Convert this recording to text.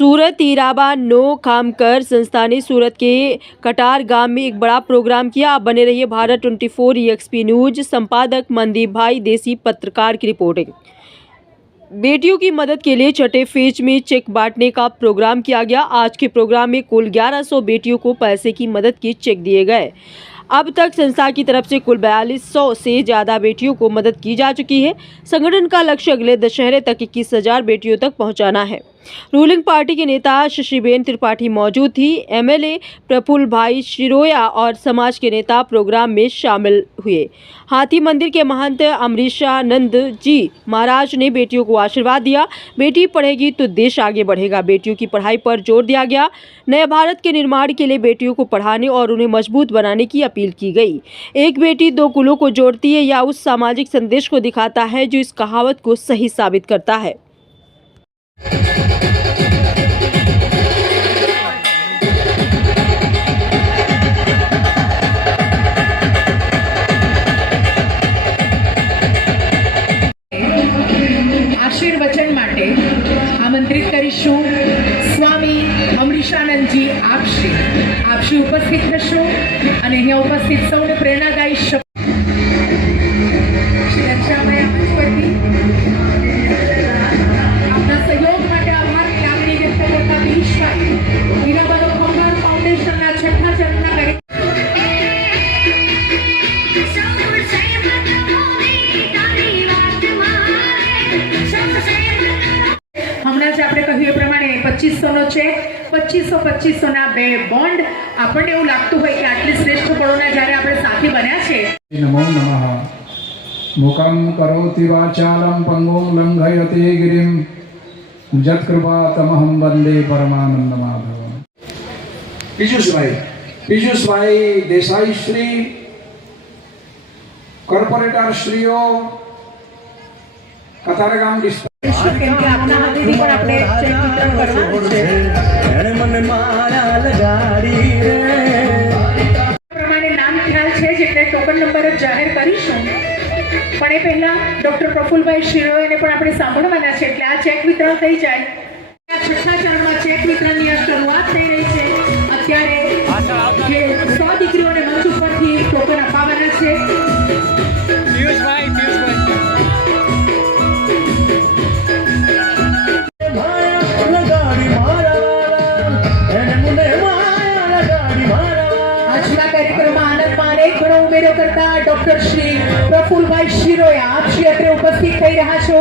सूरत Heeraba no Khamkar संस्था ने सूरत के कटार गांव में एक बड़ा प्रोग्राम किया। आप बने रहिए भारत 24 EXP न्यूज। संपादक मनदीप भाई देसी, पत्रकार की रिपोर्टिंग। बेटियों की मदद के लिए छठे फेज में चेक बांटने का प्रोग्राम किया गया। आज के प्रोग्राम में कुल 1100 बेटियों को पैसे की मदद के चेक दिए गए। अब तक संस्था की तरफ से कुल 4200 से ज़्यादा बेटियों को मदद की जा चुकी है। संगठन का लक्ष्य अगले दशहरे तक 21,000 बेटियों तक पहुंचाना है। रूलिंग पार्टी के नेता शशिबेन त्रिपाठी मौजूद थी। MLA प्रफुल्ल भाई शिरोया और समाज के नेता प्रोग्राम में शामिल हुए। हाथी मंदिर के महंत अमरीशानंद जी महाराज ने बेटियों को आशीर्वाद दिया। बेटी पढ़ेगी तो देश आगे बढ़ेगा। बेटियों की पढ़ाई पर जोर दिया गया। नए भारत के निर्माण के लिए बेटियों को पढ़ाने और उन्हें मजबूत बनाने की अपील की गई। एक बेटी दो कुलों को जोड़ती है या उस सामाजिक संदेश को दिखाता है जो इस कहावत को सही साबित करता है। આશીર્વચન માટે આમંત્રિત કરીશું સ્વામી અમરીશાનંદજી આપશ્રી ઉપસ્થિત થશો અને અહીંયા ઉપસ્થિત સૌને પ્રેરણાદાયી આપના સહયોગ માટે આભારની લાગણી વ્યક્ત કરતા પિયુષભાઈ હીરાબા નો ખામકર ફાઉન્ડેશનના છઠ્ઠા ચરણના હમણાં જ આપણે કહ્યું એ પ્રમાણે 2500નો ચેક, 2500ના બે બોન્ડ. આપણને એવું લાગતું હોય કે આટલી શ્રેષ્ઠ પળોના જ્યારે આપણે સાથી બન્યા છે. નમો નમઃ. મુખં કરોતિ વાચાલં પંગું લંઘયતે ગિરિં જત્કૃપાતમહં વંદે પરમાનંદ માધવમ. પીયુષભાઈ દેસાઈ શ્રી, કોર્પોરેટર શ્રીઓ, કતારગામ ડિસ્ટ્રિક્ટ કેમ કે આપના હાથેથી પણ આપણે ચેક વિતરણ કરવાનું છે. પ્રમાણે નામ ખ્યાલ છે એટલે ટોકન નંબર જ જાહેર કરીશું. પણ એ પહેલા ડોક્ટર પ્રફુલ્લભાઈ શિરોયાને પણ આપણે સાંભળવાના છે એટલે આ ચેક વિતરણ થઈ જાય. છઠ્ઠા ચરણમાં ચેક વિતરણની શરૂઆત થઈ રહી છે. અત્યારે જે 100 દીકરીઓને મંચ ઉપરથી ટોકન અપાવવાના છે. આજના કાર્યક્રમમાં આનંદમાં અનેક ઘણો ઉમેરો કરતા ડોક્ટર શ્રી પ્રફુલ્લભાઈ શિરોયા આપ શ્રી અત્રે ઉપસ્થિત થઈ રહ્યા છો.